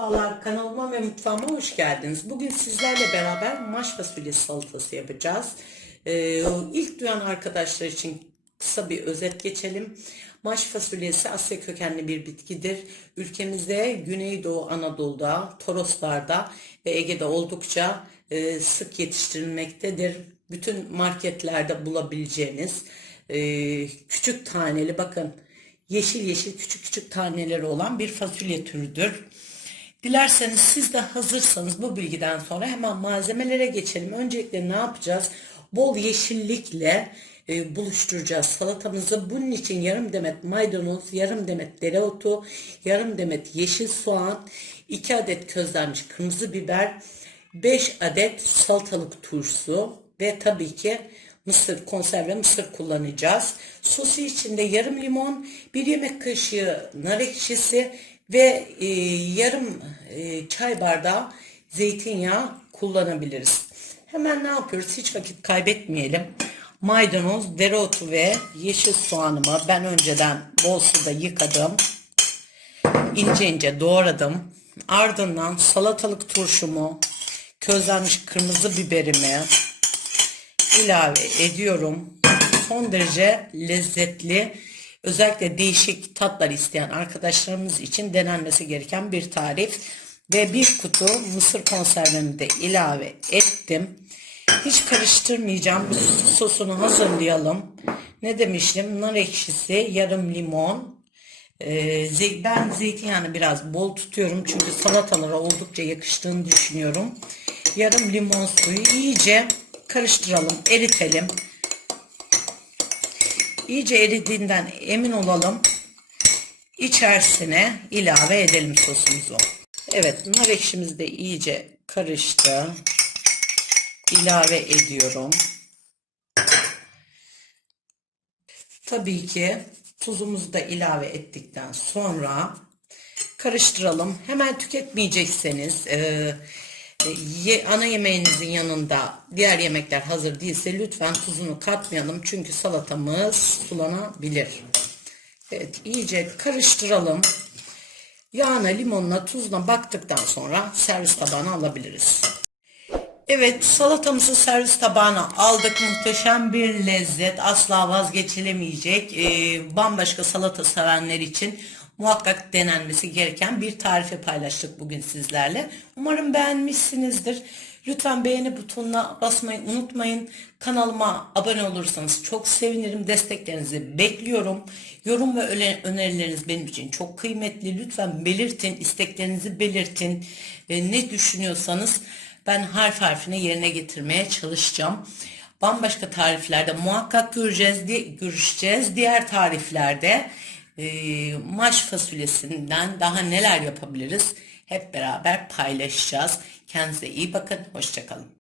Merhabalar kanalıma ve mutfağıma hoş geldiniz. Bugün sizlerle beraber maş fasulyesi salatası yapacağız. Ee, ilk duyan arkadaşlar için kısa bir özet geçelim. Maş fasulyesi Asya kökenli bir bitkidir. Ülkemizde Güneydoğu Anadolu'da, Toroslar'da ve Ege'de oldukça e, sık yetiştirilmektedir. Bütün marketlerde bulabileceğiniz e, küçük taneli bakın yeşil yeşil küçük küçük taneleri olan bir fasulye türüdür. Dilerseniz siz de hazırsanız bu bilgiden sonra hemen malzemelere geçelim. Öncelikle ne yapacağız? Bol yeşillikle e, buluşturacağız salatamızı. Bunun için yarım demet maydanoz, yarım demet dereotu, yarım demet yeşil soğan, 2 adet közlenmiş kırmızı biber, 5 adet salatalık turşusu ve tabii ki mısır, konserve mısır kullanacağız. Sosu içinde yarım limon, bir yemek kaşığı nar ekşisi ve e, yarım e, çay bardağı zeytinyağı kullanabiliriz. Hemen ne yapıyoruz? Hiç vakit kaybetmeyelim. Maydanoz, dereotu ve yeşil soğanımı ben önceden bol suda yıkadım. İnce ince doğradım. Ardından salatalık turşumu, közlenmiş kırmızı biberimi, ilave ediyorum. Son derece lezzetli, özellikle değişik tatlar isteyen arkadaşlarımız için denenmesi gereken bir tarif. Ve bir kutu mısır konservemi de ilave ettim. Hiç karıştırmayacağım. Sosunu hazırlayalım. Ne demiştim? Nar ekşisi, yarım limon. Ee, ben zeytinyağını biraz bol tutuyorum. Çünkü salatalara oldukça yakıştığını düşünüyorum. Yarım limon suyu iyice karıştıralım, eritelim. İyice eridiğinden emin olalım. İçerisine ilave edelim sosumuzu. Evet, nar ekşimiz de iyice karıştı. İlave ediyorum. Tabii ki tuzumuzu da ilave ettikten sonra karıştıralım. Hemen tüketmeyecekseniz e, ye, ana yemeğinizin yanında diğer yemekler hazır değilse lütfen tuzunu katmayalım. Çünkü salatamız sulanabilir. Evet iyice karıştıralım. Yağına, limonuna, tuzuna baktıktan sonra servis tabağına alabiliriz. Evet salatamızı servis tabağına aldık. Muhteşem bir lezzet. Asla vazgeçilemeyecek. Ee, bambaşka salata sevenler için muhakkak denenmesi gereken bir tarifi paylaştık bugün sizlerle. Umarım beğenmişsinizdir. Lütfen beğeni butonuna basmayı unutmayın. Kanalıma abone olursanız çok sevinirim. Desteklerinizi bekliyorum. Yorum ve önerileriniz benim için çok kıymetli. Lütfen belirtin, isteklerinizi belirtin. Ne düşünüyorsanız ben harf harfine yerine getirmeye çalışacağım. Bambaşka tariflerde muhakkak göreceğiz, görüşeceğiz. Diğer tariflerde e, maş fasulyesinden daha neler yapabiliriz hep beraber paylaşacağız. Kendinize iyi bakın, hoşçakalın.